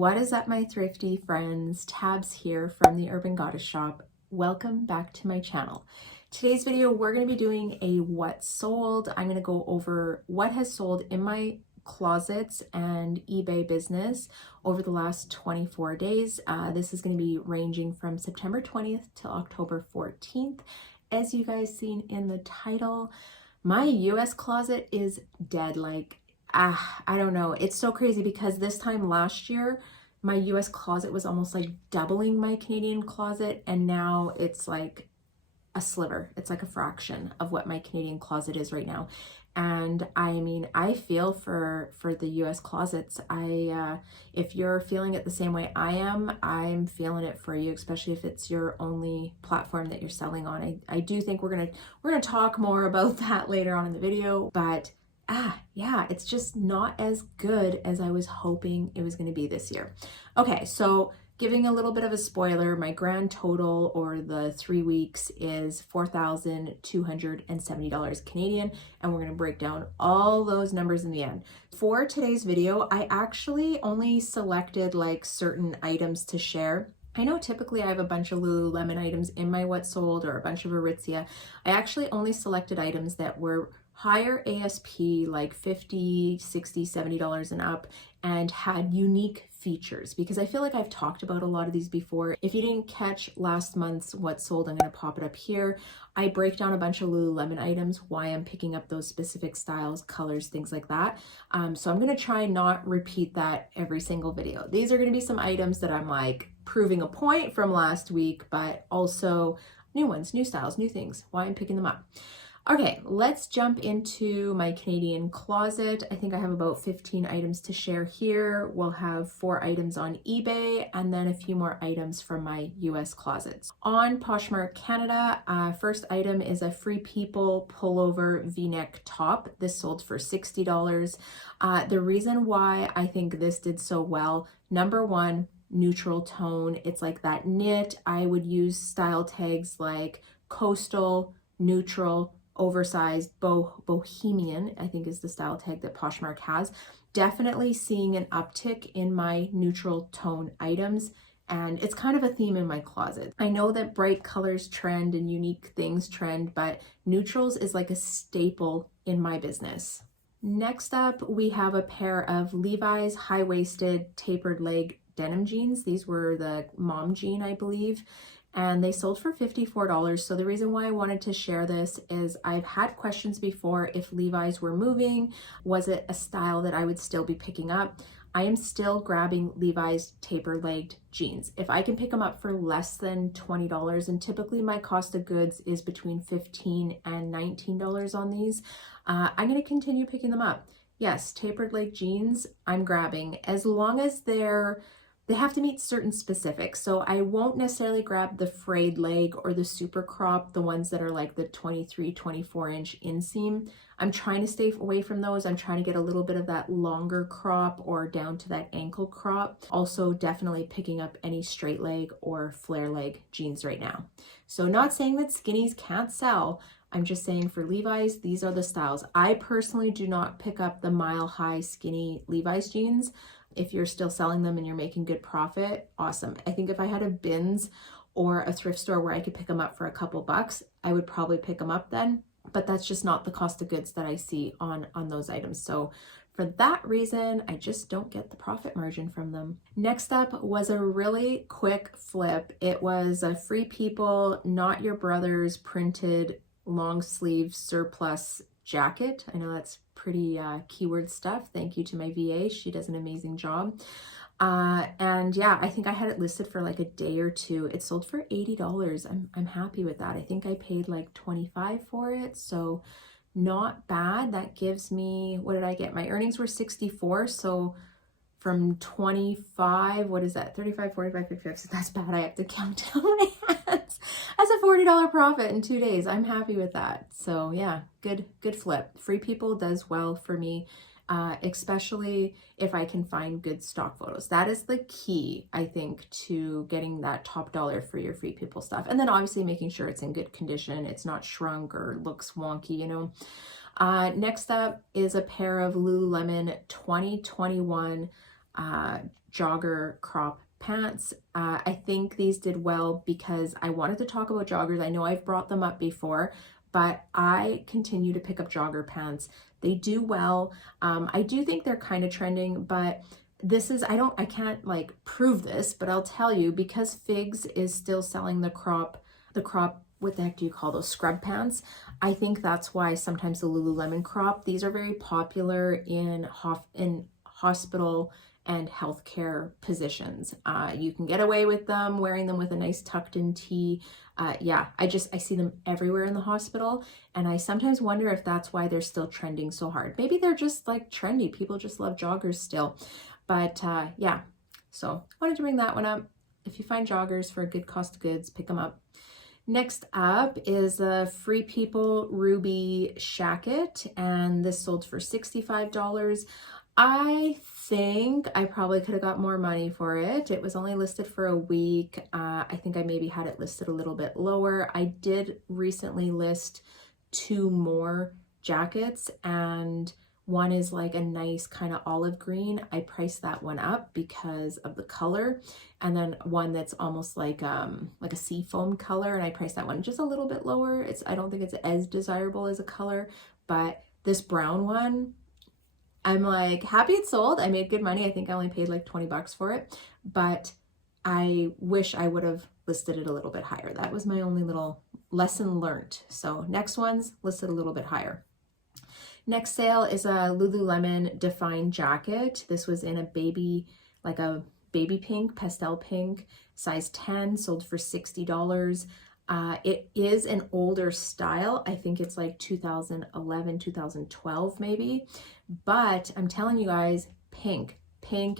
What is up, my thrifty friends? Tabs here from the Urban Goddess shop. Welcome back to my channel. Today's video, we're going to be doing a what sold. I'm going to go over what has sold in my closets and eBay business over the last 24 days. This is going to be ranging from September 20th to October 14th. As you guys seen in the title, my US closet is dead. I don't know. It's so crazy because this time last year, my US closet was almost like doubling my Canadian closet, and now it's like a sliver. It's like a fraction of what my Canadian closet is right now. And I mean, I feel for the US closets. If you're feeling it the same way I am, I'm feeling it for you, especially if it's your only platform that you're selling on. I do think we're gonna talk more about that later on in the video, but yeah, it's just not as good as I was hoping it was going to be this year. Okay, so giving a little bit of a spoiler, my grand total or the 3 weeks is $4,270 Canadian, and we're going to break down all those numbers in the end. For today's video, I actually only selected like certain items to share. I know typically I have a bunch of Lululemon items in my what sold or a bunch of Aritzia. I actually only selected items that were higher ASP, like $50, $60, $70 and up, and had unique features, because I feel like I've talked about a lot of these before. If you didn't catch last month's what sold, I'm going to pop it up here. I break down a bunch of Lululemon items, why I'm picking up those specific styles, colors, things like that. So I'm going to try not repeat that every single video. These are going to be some items that I'm like proving a point from last week, but also new ones, new styles, new things, why I'm picking them up. Okay, let's jump into my Canadian closet. I think I have about 15 items to share here. We'll have 4 items on eBay and then a few more items from my US closets. On Poshmark Canada, first item is a Free People pullover V-neck top. This sold for $60. The reason why I think this did so well, number one, neutral tone. It's like that knit. I would use style tags like coastal, neutral, oversized, bohemian, I think is the style tag that Poshmark has. Definitely seeing an uptick in my neutral tone items, and it's kind of a theme in my closet. I know that bright colors trend and unique things trend, but neutrals is like a staple in my business. Next up, we have a pair of Levi's high-waisted tapered leg denim jeans. These were the mom jean, I believe, and they sold for $54. So the reason why I wanted to share this is I've had questions before if Levi's were moving. Was it a style that I would still be picking up? I am still grabbing Levi's taper-legged jeans. If I can pick them up for less than $20, and typically my cost of goods is between $15 and $19 on these, I'm going to continue picking them up. Yes, tapered leg jeans, I'm grabbing, as long as they have to meet certain specifics. So I won't necessarily grab the frayed leg or the super crop, the ones that are like the 23, 24 inch inseam. I'm trying to stay away from those. I'm trying to get a little bit of that longer crop or down to that ankle crop. Also definitely picking up any straight leg or flare leg jeans right now. So not saying that skinnies can't sell. I'm just saying for Levi's, these are the styles. I personally do not pick up the mile high skinny Levi's jeans. If you're still selling them and you're making good profit, awesome. I think if I had a bins or a thrift store where I could pick them up for a couple bucks, I would probably pick them up then, but that's just not the cost of goods that I see on those items. So for that reason, I just don't get the profit margin from them. Next up was a really quick flip. It was a Free People, Not Your Brother's printed long sleeve surplus jacket. I know that's pretty keyword stuff. Thank you to my VA. She does an amazing job. And yeah, I think I had it listed for like a day or two. It sold for $80. I'm happy with that. I think I paid like $25 for it. So not bad. That gives me, what did I get? My earnings were 64. So from 25, what is that? 35, 45, 55. So that's bad. I have to count down my hands. That's a $40 profit in 2 days. I'm happy with that. So yeah, good flip. Free People does well for me, especially if I can find good stock photos. That is the key, I think, to getting that top dollar for your Free People stuff. And then obviously making sure it's in good condition. It's not shrunk or looks wonky, you know. Next up is a pair of Lululemon 2021 jogger crop pants. I think these did well because I wanted to talk about joggers. I know I've brought them up before, but I continue to pick up jogger pants. They do well. I do think they're kind of trending, but this is, I can't like prove this, but I'll tell you, because Figs is still selling the crop, what the heck do you call those, scrub pants? I think that's why sometimes the Lululemon crop, these are very popular in hospital and healthcare positions. You can get away with them wearing them with a nice tucked in tee. Yeah, I see them everywhere in the hospital, and I sometimes wonder if that's why they're still trending so hard. Maybe they're just like trendy. People just love joggers still. But yeah, so I wanted to bring that one up. If you find joggers for a good cost of goods, pick them up. Next up is the Free People Ruby Shacket, and this sold for $65. I think I probably could have got more money for it. It was only listed for a week. I think I maybe had it listed a little bit lower. I did recently list 2 more jackets, and one is like a nice kind of olive green. I priced that one up because of the color, and then one that's almost like a sea foam color, and I priced that one just a little bit lower. I don't think it's as desirable as a color, but this brown one, I'm like happy it sold. I made good money. I think I only paid like 20 bucks for it, but I wish I would have listed it a little bit higher. That was my only little lesson learned. So next one's listed a little bit higher. Next sale is a Lululemon Define jacket. This was in a baby pink, pastel pink, size 10, sold for $60. It is an older style. I think it's like 2011, 2012 maybe, but I'm telling you guys, pink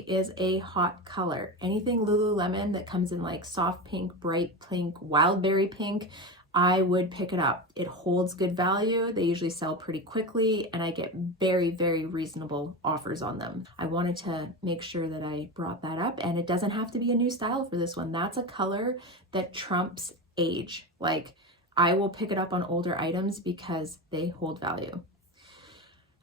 is a hot color. Anything Lululemon that comes in like soft pink, bright pink, wildberry pink, I would pick it up. It holds good value. They usually sell pretty quickly, and I get very, very reasonable offers on them. I wanted to make sure that I brought that up, and it doesn't have to be a new style for this one. That's a color that trumps age. Like, I will pick it up on older items because they hold value.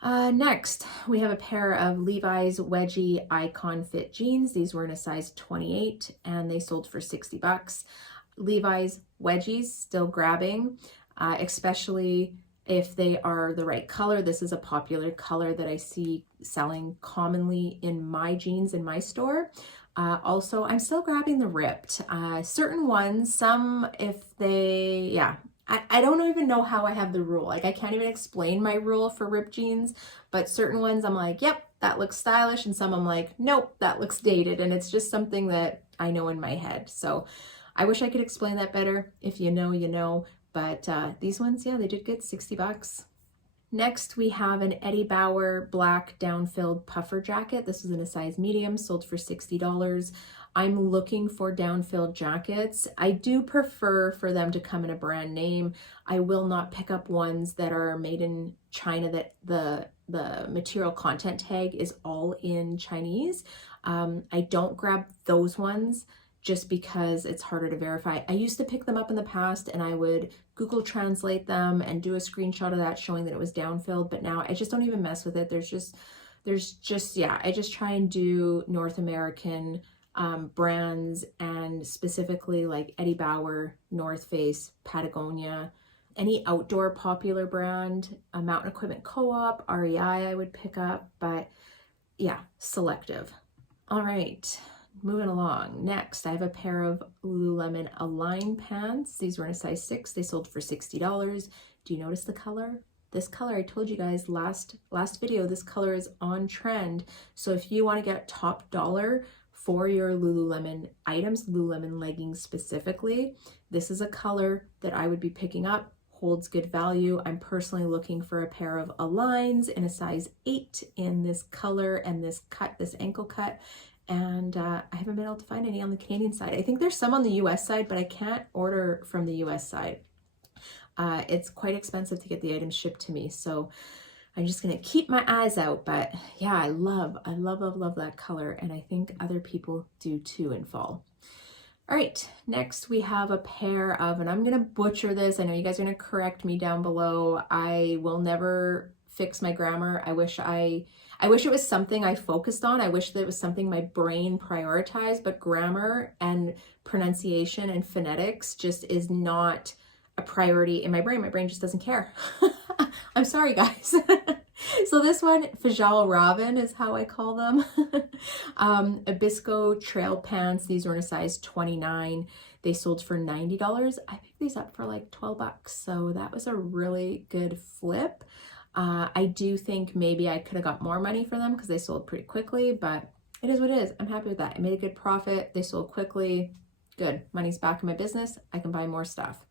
Next, we have a pair of Levi's Wedgie Icon Fit jeans. These were in a size 28, and they sold for $60. Levi's wedgies still grabbing, especially if they are the right color. This is a popular color that I see selling commonly in my jeans in my store. Also, I'm still grabbing the ripped. Certain ones, some if they, yeah, I don't even know how I have the rule. Like, I can't even explain my rule for ripped jeans, but certain ones I'm like, yep, that looks stylish, and some I'm like, nope, that looks dated, and it's just something that I know in my head. So I wish I could explain that better. If you know, you know. But these ones, yeah, they did good, $60. Next, we have an Eddie Bauer black down-filled puffer jacket. This was in a size medium, sold for $60. I'm looking for down-filled jackets. I do prefer for them to come in a brand name. I will not pick up ones that are made in China that the material content tag is all in Chinese. I don't grab those ones just because it's harder to verify. I used to pick them up in the past, and I would Google translate them and do a screenshot of that showing that it was down-filled, but now I just don't even mess with it. Yeah, I just try and do North American brands, and specifically like Eddie Bauer, North Face, Patagonia, any outdoor popular brand, Mountain Equipment Co-op, REI I would pick up, but yeah, selective. All right. Moving along. Next, I have a pair of Lululemon Align pants. These were in a size 6. They sold for $60. Do you notice the color? This color, I told you guys last video, this color is on trend. So if you want to get top dollar for your Lululemon items, Lululemon leggings specifically, this is a color that I would be picking up. Holds good value. I'm personally looking for a pair of Aligns in a size 8 in this color and this cut, this ankle cut. And I haven't been able to find any on the Canadian side. I think there's some on the US side, but I can't order from the US side. It's quite expensive to get the items shipped to me, so I'm just gonna keep my eyes out. But yeah, I love that color, and I think other people do too in fall. All right, next we have a pair of, and I'm gonna butcher this. I know you guys are gonna correct me down below. I will never fix my grammar. I wish I I wish it was something I focused on. I wish that it was something my brain prioritized, but grammar and pronunciation and phonetics just is not a priority in my brain. My brain just doesn't care. I'm sorry, guys. So this one, Fajal Raven is how I call them. Abisco trail pants. These were in a size 29. They sold for $90. I picked these up for like 12 bucks. So that was a really good flip. I do think maybe I could have got more money for them because they sold pretty quickly, but it is what it is. I'm happy with that. I made a good profit. They sold quickly. Good. Money's back in my business. I can buy more stuff.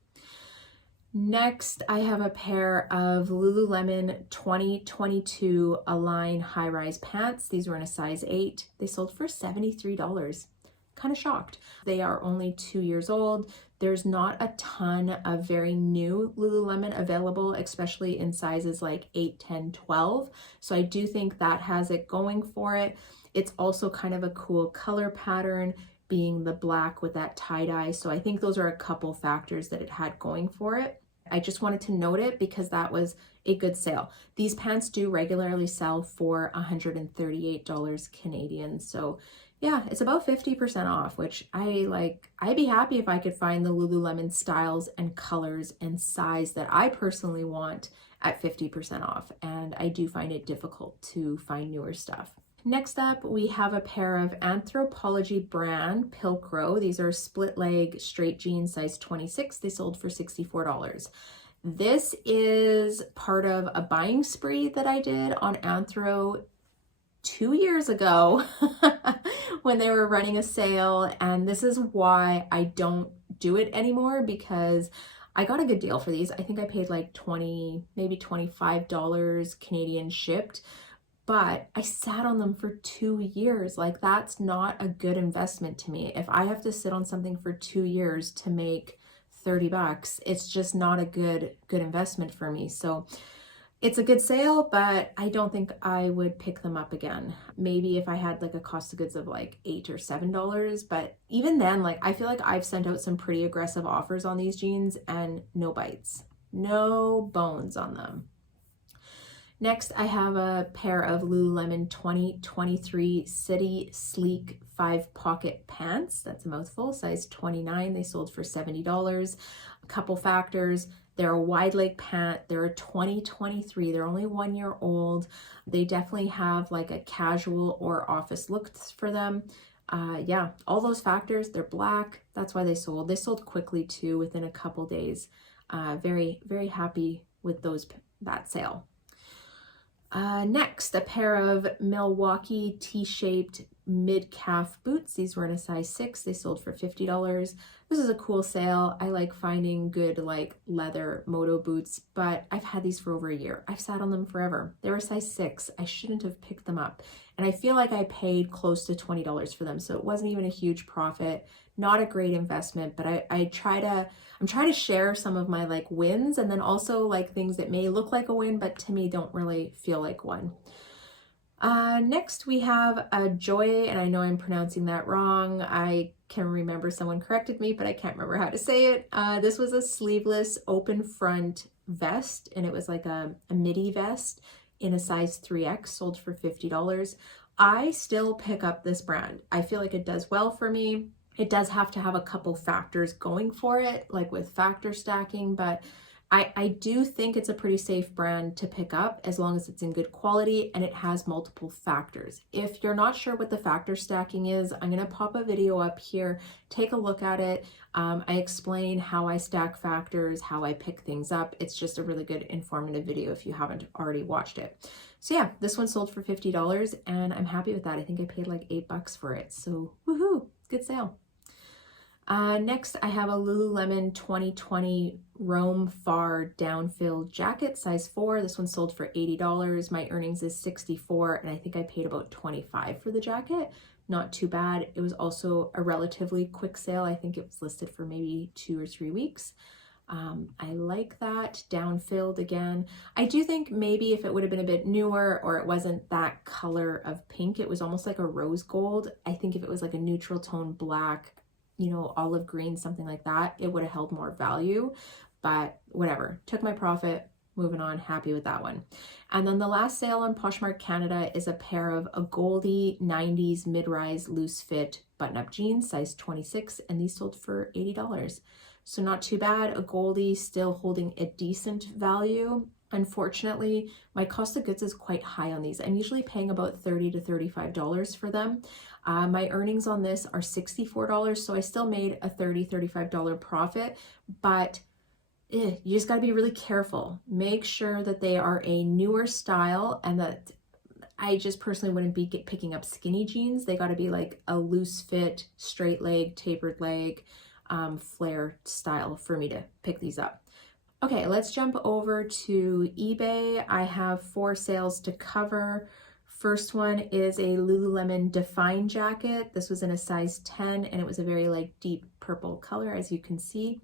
Next, I have a pair of Lululemon 2022 Align high-rise pants. These were in a size 8. They sold for $73. Kind of shocked. They are only 2 years old. There's not a ton of very new Lululemon available, especially in sizes like 8, 10, 12. So I do think that has it going for it. It's also kind of a cool color pattern, being the black with that tie-dye. So I think those are a couple factors that it had going for it. I just wanted to note it because that was a good sale. These pants do regularly sell for $138 Canadian. So yeah, it's about 50% off, which I'd be happy if I could find the Lululemon styles and colors and size that I personally want at 50% off. And I do find it difficult to find newer stuff. Next up, we have a pair of Anthropologie brand Pilcro. These are split leg straight jeans, size 26. They sold for $64. This is part of a buying spree that I did on Anthro 2 years ago when they were running a sale. And this is why I don't do it anymore, because I got a good deal for these. I think I paid like $20, maybe $25 Canadian shipped. But I sat on them for 2 years. Like, that's not a good investment to me. If I have to sit on something for 2 years to make 30 bucks, it's just not a good investment for me. So it's a good sale, but I don't think I would pick them up again. Maybe if I had like a cost of goods of like $8 or $7, but even then, like, I feel like I've sent out some pretty aggressive offers on these jeans and no bites, no bones on them. Next, I have a pair of Lululemon 2023 City Sleek 5-pocket pants. That's a mouthful, size 29. They sold for $70. A couple factors. They're a wide leg pant. They're a 2023. They're only 1 year old. They definitely have like a casual or office look for them. Yeah, all those factors. They're black. That's why they sold. They sold quickly too, within a couple days. Very, very happy with that sale. Next, a pair of Milwaukee T-shaped mid-calf boots. These were in a size 6. They sold for $50. This is a cool sale. I like finding good like leather moto boots, but I've had these for over a year. I've sat on them forever. They were a size 6. I shouldn't have picked them up. And I feel like I paid close to $20 for them. So it wasn't even a huge profit. Not a great investment, but I'm trying to share some of my like wins, and then also like things that may look like a win, but to me don't really feel like one. Next we have a Joy, and I know I'm pronouncing that wrong. I can remember someone corrected me, but I can't remember how to say it. This was a sleeveless open front vest, and it was like a midi vest in a size 3X, sold for $50. I still pick up this brand. I feel like it does well for me. It does have to have a couple factors going for it, like with factor stacking, but I do think it's a pretty safe brand to pick up as long as it's in good quality and it has multiple factors. If you're not sure what the factor stacking is, I'm going to pop a video up here. Take a look at it. I explain how I stack factors, how I pick things up. It's just a really good informative video if you haven't already watched it. So yeah, this one sold for $50 and I'm happy with that. I think I paid like $8 for it. So woohoo, good sale. Next, I have a Lululemon 2020 Rome Far down-filled jacket, size 4. This one sold for $80. My earnings is $64, and I think I paid about $25 for the jacket. Not too bad. It was also a relatively quick sale. I think it was listed for maybe 2 or 3 weeks. I like that, down-filled again. I do think maybe if it would have been a bit newer or it wasn't that color of pink, it was almost like a rose gold. I think if it was like a neutral tone black, you know, olive green, something like that, it would have held more value, but whatever. Took my profit, moving on, happy with that one. And then the last sale on Poshmark Canada is a pair of a Goldie 90s mid-rise loose fit button-up jeans, size 26, and these sold for $80. So not too bad. A Goldie still holding a decent value. Unfortunately, my cost of goods is quite high on these. I'm usually paying about $30 to $35 for them. My earnings on this are $64, so I still made a $30, $35 profit, but you just got to be really careful. Make sure that they are a newer style, and that I just personally wouldn't be picking up skinny jeans. They got to be like a loose fit, straight leg, tapered leg, flare style for me to pick these up. Okay, let's jump over to eBay. I have 4 sales to cover. First one is a Lululemon Define jacket. This was in a size 10 and it was a very like deep purple color, as you can see.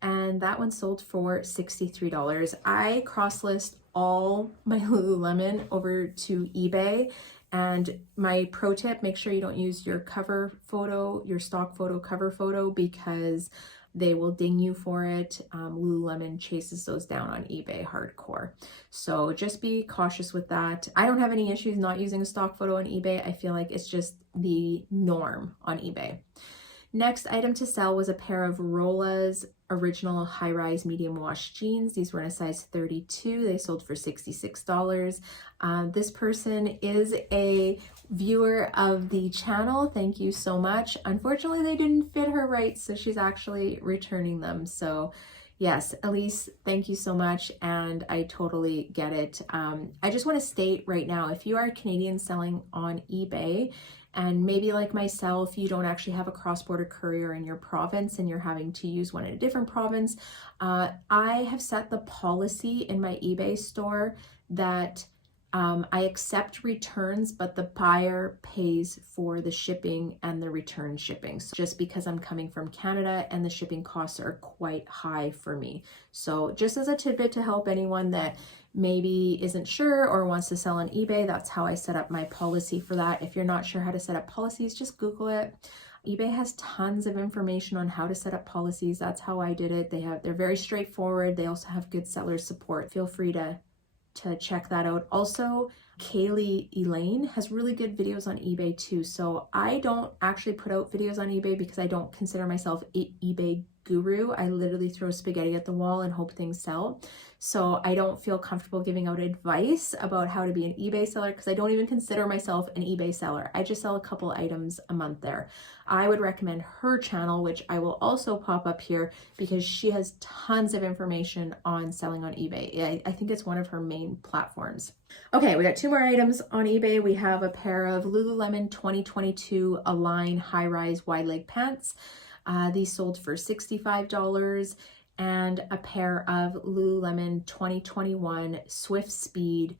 And that one sold for $63. I cross-list all my Lululemon over to eBay. And my pro tip, make sure you don't use your cover photo, your stock photo, cover photo, because they will ding you for it. Lululemon chases those down on eBay hardcore. So just be cautious with that. I don't have any issues not using a stock photo on eBay. I feel like it's just the norm on eBay. Next item to sell was a pair of Rola's original high-rise medium wash jeans. These were in a size 32. They sold for $66. This person is a viewer of the channel. Thank you so much. Unfortunately, they didn't fit her right, so she's actually returning them. So yes, Elise, thank you so much, and I totally get it. I just want to state right now, if you are Canadian selling on eBay, and maybe like myself, you don't actually have a cross-border courier in your province and you're having to use one in a different province, I have set the policy in my eBay store that I accept returns, but the buyer pays for the shipping and the return shipping. So just because I'm coming from Canada and the shipping costs are quite high for me. So just as a tidbit to help anyone that maybe isn't sure or wants to sell on eBay, that's how I set up my policy for that. If you're not sure how to set up policies, just Google it. eBay has tons of information on how to set up policies. That's how I did it. They're very straightforward. They also have good seller support. Feel free to check that out. Also, Kaylee Elaine has really good videos on eBay too. So I don't actually put out videos on eBay because I don't consider myself an eBay guru. I literally throw spaghetti at the wall and hope things sell. So I don't feel comfortable giving out advice about how to be an eBay seller because I don't even consider myself an eBay seller. I just sell a couple items a month there. I would recommend her channel, which I will also pop up here because she has tons of information on selling on eBay. I think it's one of her main platforms. Okay, we got 2 more items on eBay. We have a pair of Lululemon 2022 Align high-rise wide leg pants. These sold for $65, and a pair of Lululemon 2021 Swift Speed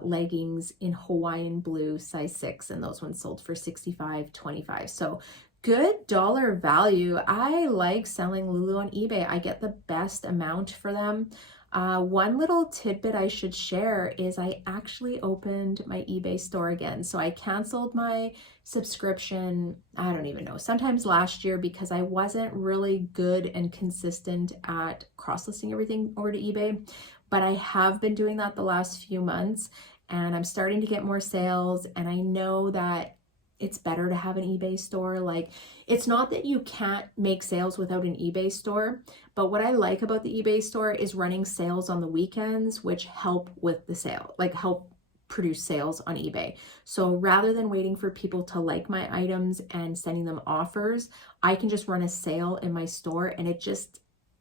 leggings in Hawaiian blue, size 6, and those ones sold for $65.25. So good dollar value. I like selling Lulu on eBay. I get the best amount for them. One little tidbit I should share is I actually opened my eBay store again. So I canceled my subscription, I don't even know, sometimes last year because I wasn't really good and consistent at cross-listing everything over to eBay. But I have been doing that the last few months and I'm starting to get more sales, and I know that it's better to have an eBay store. Like, it's not that you can't make sales without an eBay store, but what I like about the eBay store is running sales on the weekends, which help with the sale, like help produce sales on eBay. So rather than waiting for people to like my items and sending them offers, I can just run a sale in my store, and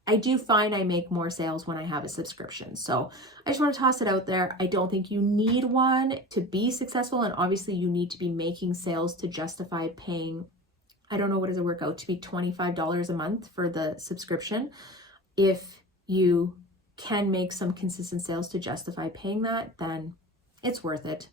I do find I make more sales when I have a subscription. So I just want to toss it out there. I don't think you need one to be successful. And obviously you need to be making sales to justify paying, I don't know, what does it work out to be, $25 a month for the subscription. If you can make some consistent sales to justify paying that, then it's worth it.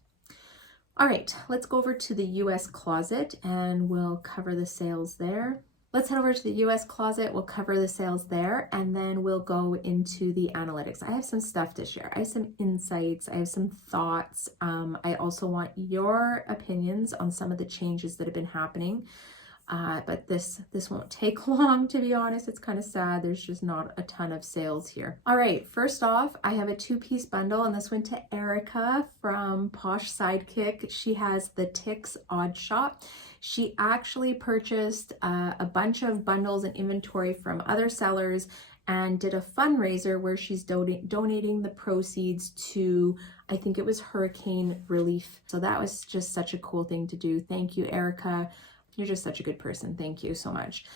All right, let's go over to the US closet and we'll cover the sales there. Let's head over to the US closet. We'll cover the sales there, and then we'll go into the analytics. I have some stuff to share. I have some insights. I have some thoughts. I also want your opinions on some of the changes that have been happening. but this won't take long, to be honest. It's kind of sad. There's just not a ton of sales here. All right, first off, I have a 2-piece bundle, and this went to Erica from POSH SIDEKICK. She has the Ticks Odd Shop. She actually purchased a bunch of bundles and inventory from other sellers and did a fundraiser where she's donating the proceeds to, I think it was hurricane relief. So that was just such a cool thing to do. Thank you, Erica. You're just such a good person. Thank you so much.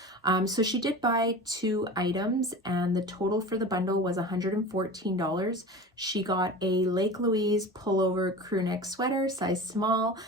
So she did buy 2 items, and the total for the bundle was $114. She got a Lake Louise pullover crew neck sweater, size small.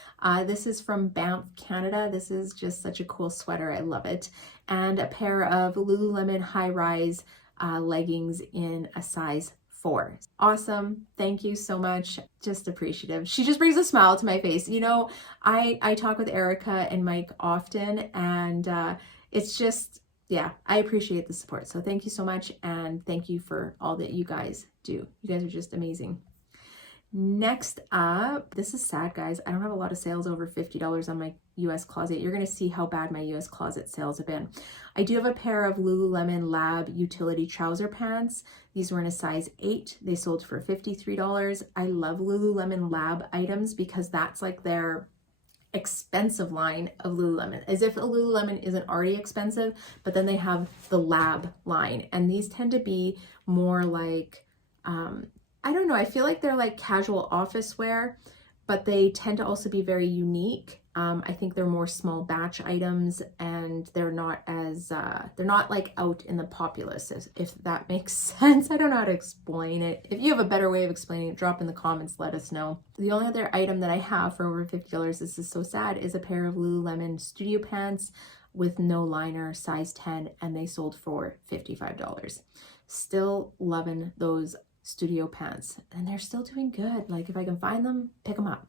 This is from Banff, Canada. This is just such a cool sweater. I love it. And a pair of Lululemon high-rise leggings in a size 4. Awesome. Thank you so much. Just appreciative. She just brings a smile to my face. You know, I talk with Erica and Mike often, and it's just, yeah, I appreciate the support. So thank you so much, and thank you for all that you guys do. You guys are just amazing. Next up, this is sad, guys. I don't have a lot of sales over $50 on my US closet. You're going to see how bad my US closet sales have been. I do have a pair of Lululemon Lab utility trouser pants. These were in a size 8. They sold for $53. I love Lululemon Lab items because that's like their expensive line of Lululemon, as if a Lululemon isn't already expensive, but then they have the Lab line, and these tend to be more like, I don't know, I feel like they're like casual office wear, but they tend to also be very unique. I think they're more small batch items, and they're not as, they're not like out in the populace, if that makes sense. I don't know how to explain it. If you have a better way of explaining it, drop in the comments, let us know. The only other item that I have for over $50, this is so sad, is a pair of Lululemon studio pants with no liner, size 10, and they sold for $55. Still loving those studio pants, and they're still doing good. Like, if I can find them, pick them up.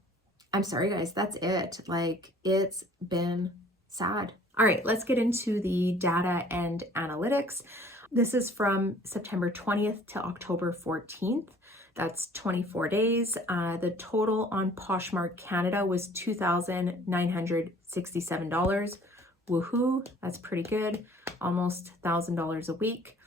I'm sorry, guys, that's it. Like, it's been sad. All right, let's get into the data and analytics. This is from September 20th to October 14th. That's 24 days. The total on Poshmark Canada was $2,967. Woohoo, that's pretty good. Almost $1,000 a week.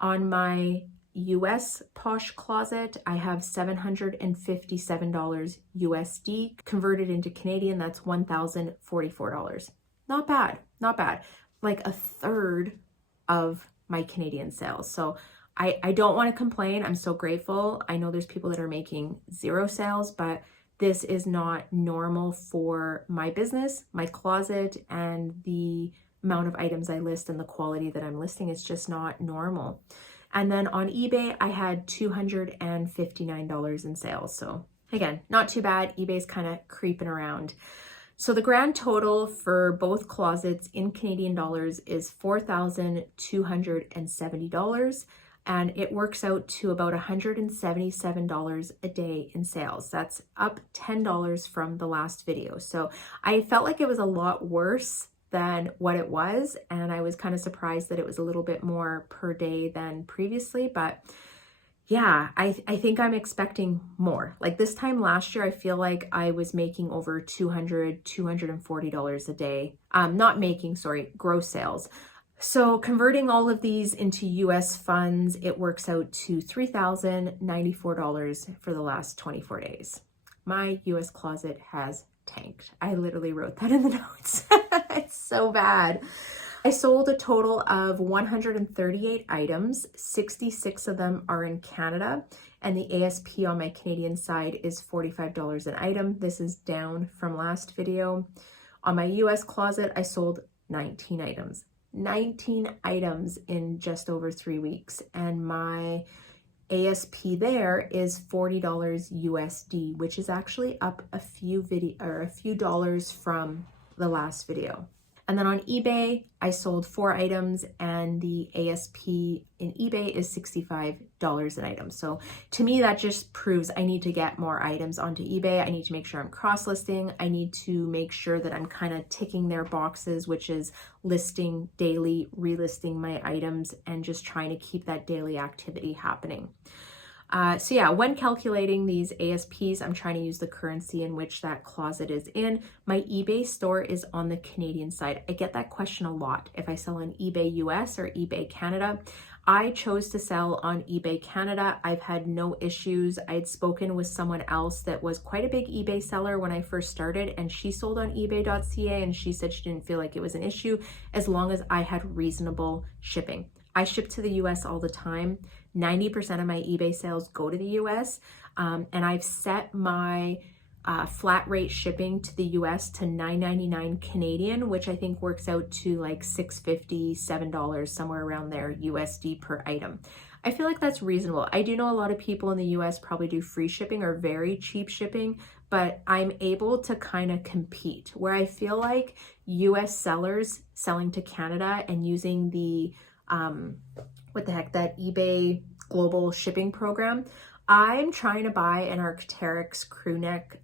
On my US Posh closet, I have $757 USD. Converted into Canadian, that's $1,044. Not bad, not bad. Like a third of my Canadian sales. So I don't want to complain. I'm so grateful. I know there's people that are making 0 sales, but this is not normal for my business, my closet, and the amount of items I list and the quality that I'm listing. It's just not normal. And then on eBay, I had $259 in sales. So again, not too bad. eBay's kind of creeping around. So the grand total for both closets in Canadian dollars is $4,270. And it works out to about $177 a day in sales. That's up $10 from the last video. So I felt like it was a lot worse than what it was, and I was kind of surprised that it was a little bit more per day than previously. But yeah, I think I'm expecting more. Like this time last year, I feel like I was making over $240 a day. Not making, sorry, gross sales. So converting all of these into US funds, it works out to $3,094 for the last 24 days. My US closet has tanked. I literally wrote that in the notes. It's so bad. I sold a total of 138 items. 66 of them are in Canada, and the ASP on my Canadian side is $45 an item. This is down from last video. On my US closet, I sold 19 items. 19 items in just over 3 weeks, and my ASP there is $40 USD, which is actually up a few dollars from the last video. And then on eBay, I sold 4 items, and the ASP in eBay is $65 an item. So to me, that just proves I need to get more items onto eBay. I need to make sure I'm cross-listing. I need to make sure that I'm kind of ticking their boxes, which is listing daily, relisting my items, and just trying to keep that daily activity happening. So yeah, when calculating these ASPs, I'm trying to use the currency in which that closet is in. My eBay store is on the Canadian side. I get that question a lot if I sell on eBay US or eBay Canada. I chose to sell on eBay Canada. I've had no issues. I had spoken with someone else that was quite a big eBay seller when I first started, and she sold on ebay.ca, and she said she didn't feel like it was an issue as long as I had reasonable shipping. I ship to the US all the time. 90% of my eBay sales go to the US, and I've set my flat rate shipping to the US to $9.99 Canadian, which I think works out to like $6.50, $7, somewhere around there USD per item. I feel like that's reasonable. I do know a lot of people in the US probably do free shipping or very cheap shipping, but I'm able to kind of compete where I feel like US sellers selling to Canada and using the that eBay global shipping program. I'm trying to buy an Arc'teryx crew neck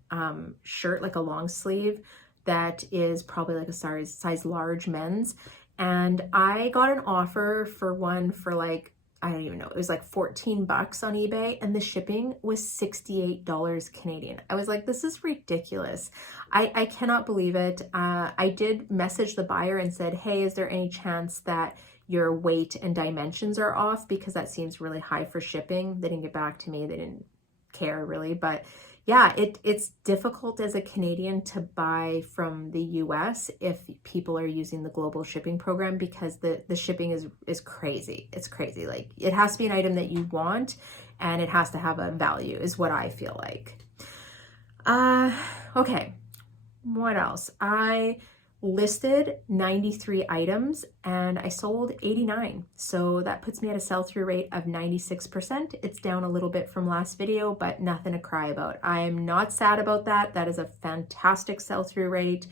shirt, like a long sleeve that is probably like a size large men's. And I got an offer for one for like, I don't even know, it was like 14 bucks on eBay, and the shipping was $68 Canadian. I was like, this is ridiculous. I cannot believe it. I did message the buyer and said, hey, is there any chance that your weight and dimensions are off, because that seems really high for shipping. They didn't get back to me. They didn't care really, but yeah, it's difficult as a Canadian to buy from the US if people are using the global shipping program, because the shipping is crazy. It's crazy. Like, it has to be an item that you want, and it has to have a value, is what I feel like. Okay, what else? I listed 93 items and I sold 89. So that puts me at a sell-through rate of 96%. It's down a little bit from last video, but nothing to cry about. I'm not sad about that. That is a fantastic sell-through rate.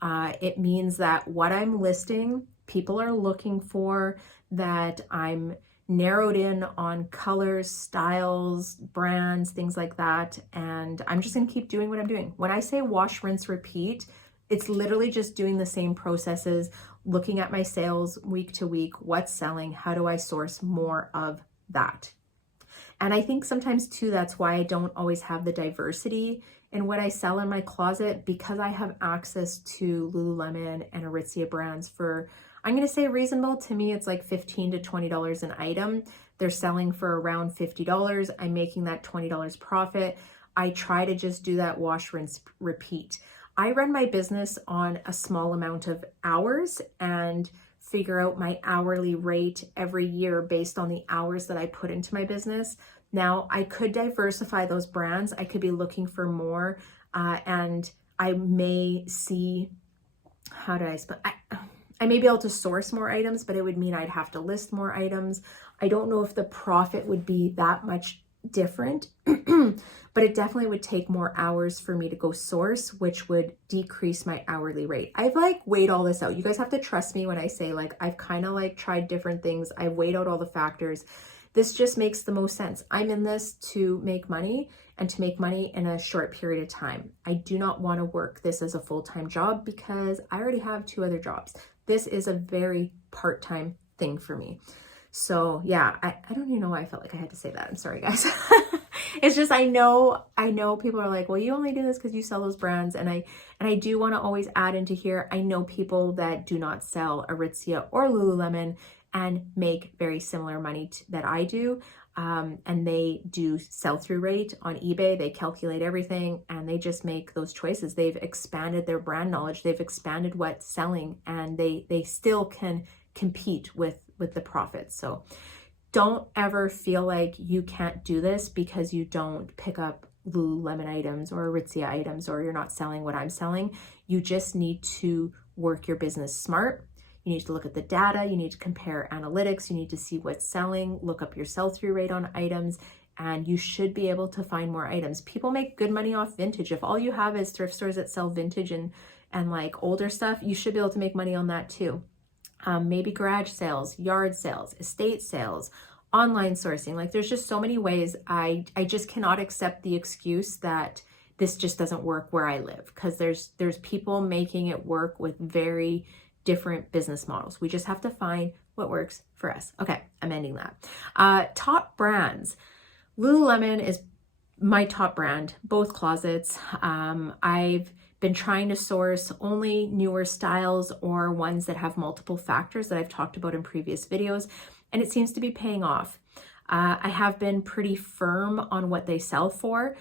It means that what I'm listing, people are looking for, that I'm narrowed in on colors, styles, brands, things like that. And I'm just gonna keep doing what I'm doing. When I say wash, rinse, repeat, it's literally just doing the same processes, looking at my sales week to week, what's selling, how do I source more of that? And I think sometimes too, that's why I don't always have the diversity in what I sell in my closet, because I have access to Lululemon and Aritzia brands for, I'm gonna say reasonable. To me, it's like $15 to $20 an item. They're selling for around $50. I'm making that $20 profit. I try to just do that wash, rinse, repeat. I run my business on a small amount of hours and figure out my hourly rate every year based on the hours that I put into my business. Now, I could diversify those brands. I could be looking for more, and I may see, I may be able to source more items, but it would mean I'd have to list more items. I don't know if the profit would be that much different, but it definitely would take more hours for me to go source, which would decrease my hourly rate. I've like weighed all this out. You guys have to trust me when I say, like, I've kind of like tried different things. I've weighed out all the factors. This just makes the most sense. I'm in this to make money, and to make money in a short period of time. I do not want to work this as a full-time job because I already have 2 other jobs. This is a very part-time thing for me. So yeah, I don't even know why I felt like I had to say that. I'm sorry, guys. It's just, I know people are like, well, you only do this because you sell those brands. And I do want to always add into here, I know people that do not sell Aritzia or Lululemon and make very similar money that I do. And they do sell-through rate on eBay. They calculate everything and they just make those choices. They've expanded their brand knowledge. They've expanded what's selling, and they still can compete with the profits. So don't ever feel like you can't do this because you don't pick up Lululemon items or Aritzia items, or you're not selling what I'm selling. You just need to work your business smart. You need to look at the data. You need to compare analytics. You need to see what's selling, look up your sell-through rate on items, and you should be able to find more items. People make good money off vintage. If all you have is thrift stores that sell vintage and like older stuff, you should be able to make money on that too. Maybe garage sales, yard sales, estate sales, online sourcing. Like, there's just so many ways. I just cannot accept the excuse that this just doesn't work where I live, because there's people making it work with very different business models. We just have to find what works for us. Okay, I'm ending that. Top brands. Lululemon is my top brand, both closets. I've been trying to source only newer styles or ones that have multiple factors that I've talked about in previous videos, and it seems to be paying off. I have been pretty firm on what they sell for,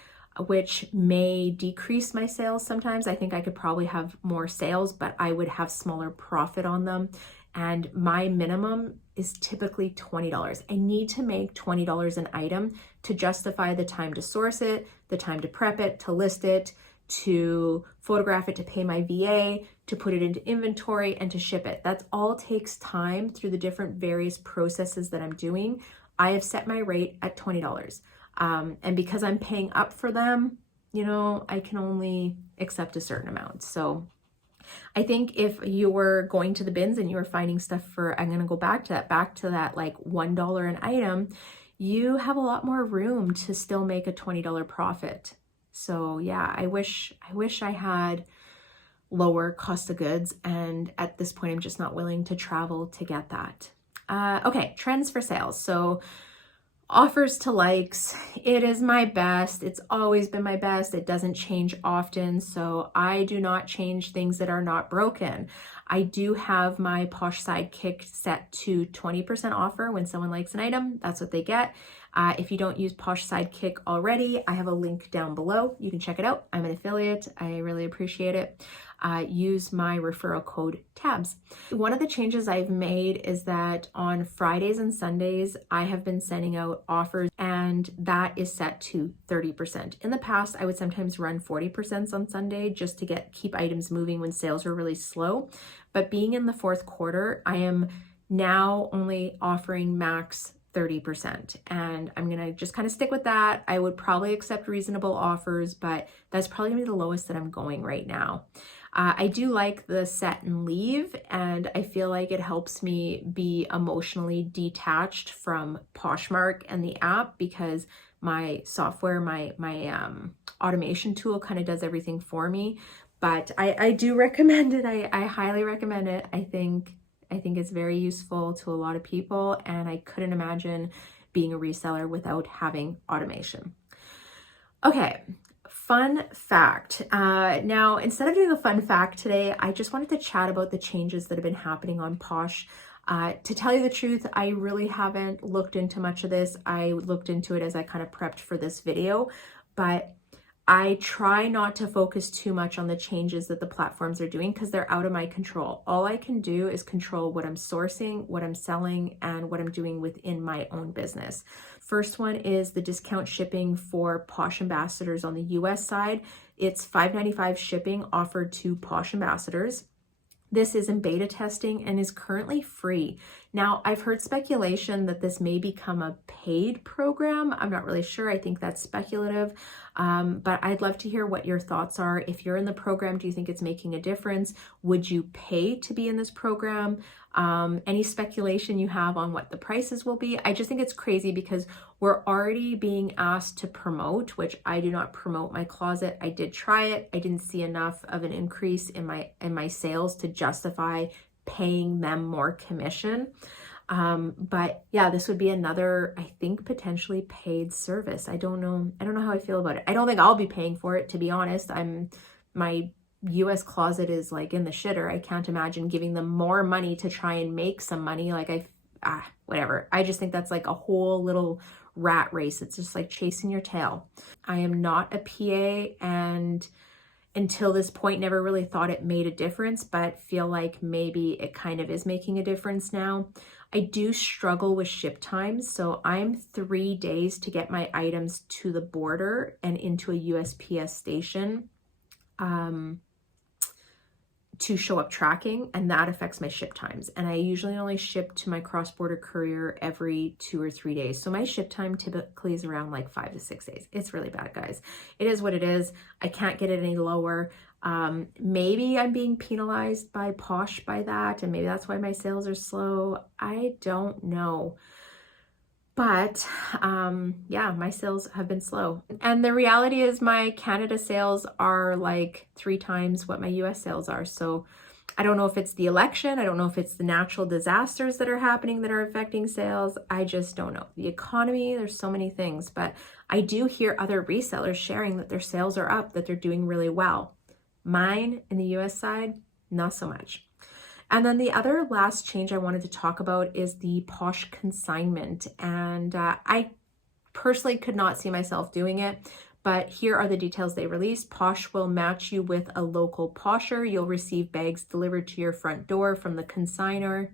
which may decrease my sales sometimes. I think I could probably have more sales, but I would have smaller profit on them. And my minimum is typically $20. I need to make $20 an item to justify the time to source it, the time to prep it, to list it, to photograph it, to pay my VA, to put it into inventory, and to ship it. That's all takes time through the different various processes that I'm doing. I have set my rate at $20. And because I'm paying up for them, you know, I can only accept a certain amount. So I think if you were going to the bins and you were finding stuff for, I'm going to go back to that like $1 an item, you have a lot more room to still make a $20 profit. So yeah, I wish I had lower cost of goods, and at this point I'm just not willing to travel to get that. Okay, trends for sales. So offers to likes, it is my best. It's always been my best. It doesn't change often, so I do not change things that are not broken. I do have my Posh Sidekick set to 20% offer. When someone likes an item, that's what they get. If you don't use Posh Sidekick already, I have a link down below. You can check it out. I'm an affiliate. I really appreciate it. Use my referral code TABS. One of the changes I've made is that on Fridays and Sundays, I have been sending out offers, and that is set to 30%. In the past, I would sometimes run 40% on Sunday just to keep items moving when sales were really slow. But being in the fourth quarter, I am now only offering max 30%, and I'm gonna just kind of stick with that. I would probably accept reasonable offers, but that's probably gonna be the lowest that I'm going right now. I do like the set and leave, and I feel like it helps me be emotionally detached from Poshmark and the app, because my software, my automation tool kind of does everything for me. But I do recommend it. I highly recommend it. I think it's very useful to a lot of people, and I couldn't imagine being a reseller without having automation. Okay, fun fact. Now, instead of doing a fun fact today, I just wanted to chat about the changes that have been happening on Posh. To tell you the truth, I really haven't looked into much of this. I looked into it as I kind of prepped for this video, but I try not to focus too much on the changes that the platforms are doing, because they're out of my control. All I can do is control what I'm sourcing, what I'm selling, and what I'm doing within my own business. First one is the discount shipping for Posh ambassadors on the US side. It's $5.95 shipping offered to Posh ambassadors. This is in beta testing and is currently free. Now, I've heard speculation that this may become a paid program. I'm not really sure. I think that's speculative, but I'd love to hear what your thoughts are. If you're in the program, do you think it's making a difference? Would you pay to be in this program? Any speculation you have on what the prices will be? I just think it's crazy because we're already being asked to promote, which I do not promote my closet. I did try it. I didn't see enough of an increase in my sales to justify paying them more commission. But yeah, this would be another, I think, potentially paid service. I don't know how I feel about it. I don't think I'll be paying for it, to be honest. My US closet is like in the shitter. I can't imagine giving them more money to try and make some money. Like whatever. I just think that's like a whole little rat race. It's just like chasing your tail. I am not a PA, and until this point never really thought it made a difference, but feel like maybe it kind of is making a difference now. I do struggle with ship times. So I'm 3 days to get my items to the border and into a USPS station to show up tracking, and that affects my ship times. And I usually only ship to my cross-border courier every 2 or 3 days. So my ship time typically is around like 5 to 6 days. It's really bad, guys. It is what it is. I can't get it any lower. Maybe I'm being penalized by Posh by that, and maybe that's why my sales are slow. I don't know. But yeah, my sales have been slow. And the reality is my Canada sales are like 3 times what my US sales are. So I don't know if it's the election. I don't know if it's the natural disasters that are happening that are affecting sales. I just don't know. The economy, there's so many things, but I do hear other resellers sharing that their sales are up, that they're doing really well. Mine in the US side, not so much. And then the other last change I wanted to talk about is the POSH consignment. And I personally could not see myself doing it, but here are the details they released. POSH will match you with a local posher. You'll receive bags delivered to your front door from the consignor.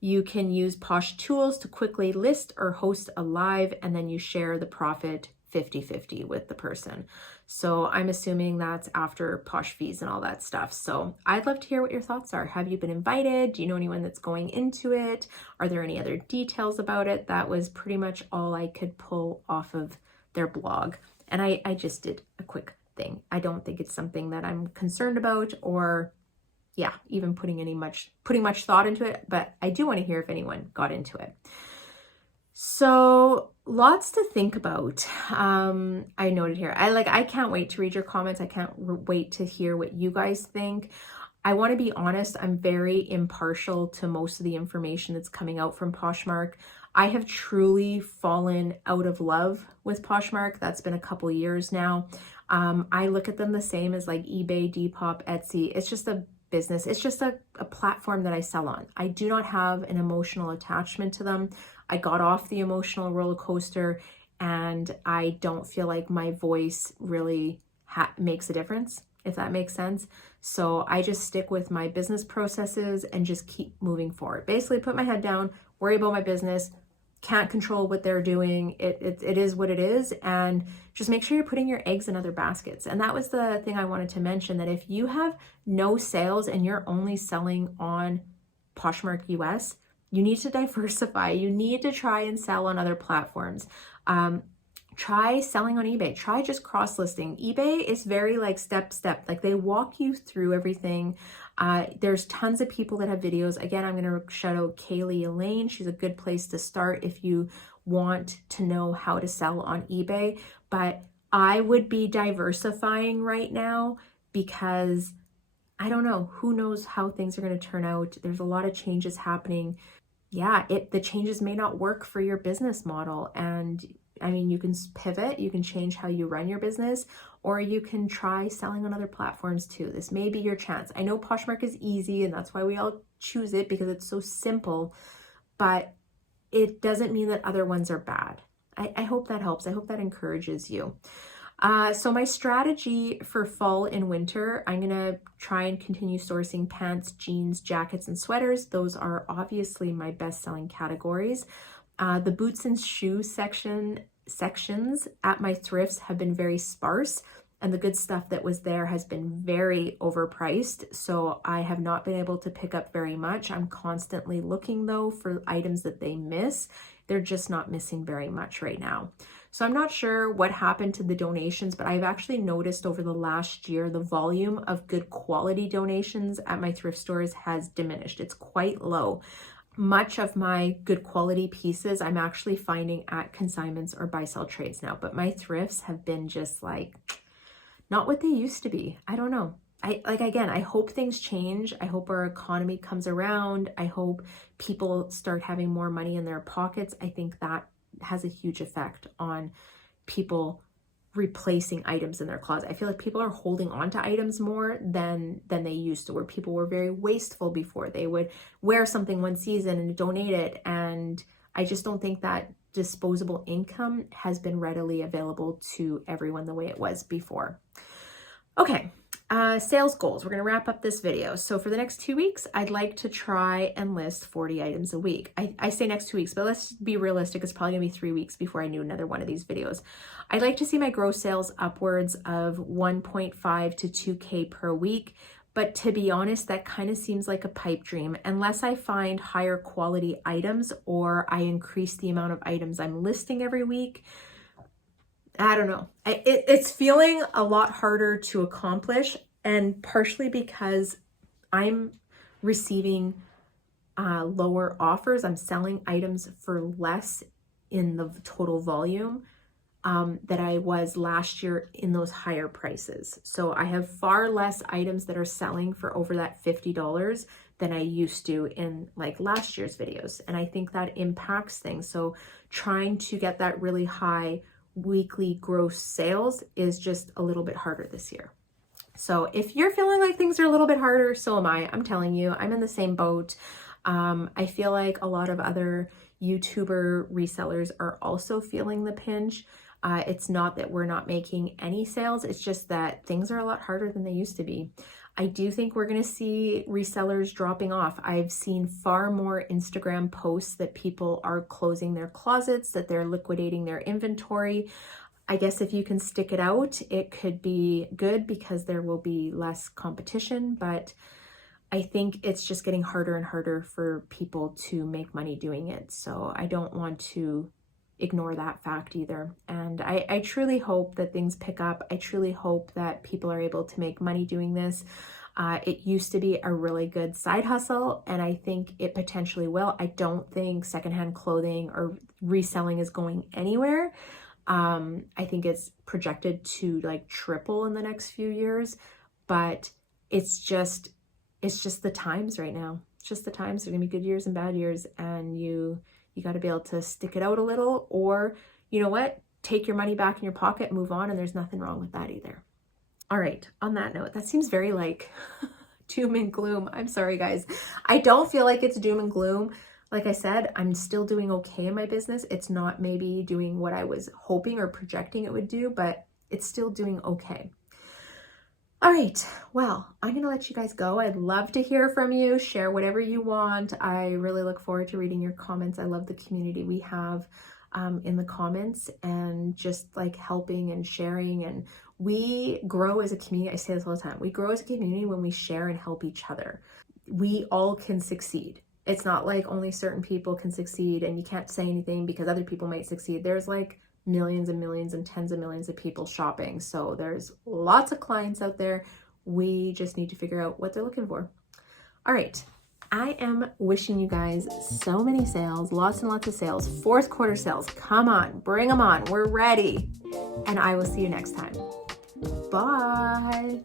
You can use POSH tools to quickly list or host a live, and then you share the profit 50-50 with the person. So I'm assuming that's after POSH fees and all that stuff. So I'd love to hear what your thoughts are. Have you been invited? Do you know anyone that's going into it? Are there any other details about it? That was pretty much all I could pull off of their blog. And I just did a quick thing. I don't think it's something that I'm concerned about, or yeah, even putting much thought into it, but I do want to hear if anyone got into it. So lots to think about. I noted here. I can't wait to read your comments. I can't wait to hear what you guys think. I want to be honest, I'm very impartial to most of the information that's coming out from Poshmark. I have truly fallen out of love with Poshmark. That's been a couple years now. I look at them the same as like eBay, Depop, Etsy. It's just a business. It's just a platform that I sell on. I do not have an emotional attachment to them. I got off the emotional roller coaster, and I don't feel like my voice really makes a difference, if that makes sense. So I just stick with my business processes and just keep moving forward. Basically put my head down, worry about my business, can't control what they're doing. It is what it is, and just make sure you're putting your eggs in other baskets. And that was the thing I wanted to mention, that if you have no sales and you're only selling on Poshmark US, you need to diversify. You need to try and sell on other platforms. Try selling on eBay. Try just cross-listing. eBay is very like step. Like they walk you through everything. There's tons of people that have videos. Again, I'm going to shout out Kaylee Elaine. She's a good place to start if you want to know how to sell on eBay. But I would be diversifying right now, because I don't know, who knows how things are going to turn out. There's a lot of changes happening. Yeah, the changes may not work for your business model. And I mean, you can pivot, you can change how you run your business, or you can try selling on other platforms too. This may be your chance. I know Poshmark is easy, and that's why we all choose it, because it's so simple, but it doesn't mean that other ones are bad. I hope that helps. I hope that encourages you. So my strategy for fall and winter, I'm going to try and continue sourcing pants, jeans, jackets, and sweaters. Those are obviously my best-selling categories. The boots and shoe sections at my thrifts have been very sparse, and the good stuff that was there has been very overpriced. So I have not been able to pick up very much. I'm constantly looking though for items that they miss. They're just not missing very much right now. So I'm not sure what happened to the donations, but I've actually noticed over the last year, the volume of good quality donations at my thrift stores has diminished. It's quite low. Much of my good quality pieces I'm actually finding at consignments or buy-sell trades now, but my thrifts have been just like not what they used to be. I don't know. I hope things change. I hope our economy comes around. I hope people start having more money in their pockets. I think that has a huge effect on people replacing items in their closet. I feel like people are holding on to items more than they used to, where people were very wasteful before. They would wear something one season and donate it. And I just don't think that disposable income has been readily available to everyone the way it was before. Okay, sales goals. We're going to wrap up this video. So for the next 2 weeks, I'd like to try and list 40 items a week. I say next 2 weeks, but let's be realistic. It's probably going to be 3 weeks before I do another one of these videos. I'd like to see my gross sales upwards of 1.5 to 2K per week. But to be honest, that kind of seems like a pipe dream unless I find higher quality items or I increase the amount of items I'm listing every week. I don't know. It's feeling a lot harder to accomplish, and partially because I'm receiving lower offers. I'm selling items for less in the total volume. that I was last year in those higher prices. So I have far less items that are selling for over that $50 than I used to in like last year's videos. And I think that impacts things. So trying to get that really high weekly gross sales is just a little bit harder this year. So if you're feeling like things are a little bit harder, so am I. I'm telling you, I'm in the same boat. I feel like a lot of other YouTuber resellers are also feeling the pinch. It's not that we're not making any sales, it's just that things are a lot harder than they used to be. I do think we're going to see resellers dropping off. I've seen far more Instagram posts that people are closing their closets, that they're liquidating their inventory. I guess if you can stick it out, it could be good because there will be less competition, but I think it's just getting harder and harder for people to make money doing it. So I don't want to ignore that fact either. And I truly hope that things pick up. I truly hope that people are able to make money doing this. It used to be a really good side hustle, and I think it potentially will. I don't think secondhand clothing or reselling is going anywhere. I think it's projected to like triple in the next few years, but it's just the times right now. It's just the times. There are gonna be good years and bad years, and you got to be able to stick it out a little, or you know what, take your money back in your pocket, move on, and there's nothing wrong with that either. All right, on that note, that seems very like doom and gloom. I'm sorry, guys. I don't feel like it's doom and gloom. Like I said, I'm still doing okay in my business. It's not maybe doing what I was hoping or projecting it would do, but it's still doing okay. All right, well, I'm going to let you guys go. I'd love to hear from you. Share whatever you want. I really look forward to reading your comments. I love the community we have in the comments, and just like helping and sharing. And we grow as a community. I say this all the time. We grow as a community when we share and help each other. We all can succeed. It's not like only certain people can succeed and you can't say anything because other people might succeed. There's like millions and millions and tens of millions of people shopping. So there's lots of clients out there. We just need to figure out what they're looking for. All right. I am wishing you guys so many sales, lots and lots of sales, fourth quarter sales. Come on, bring them on. We're ready. And I will see you next time. Bye.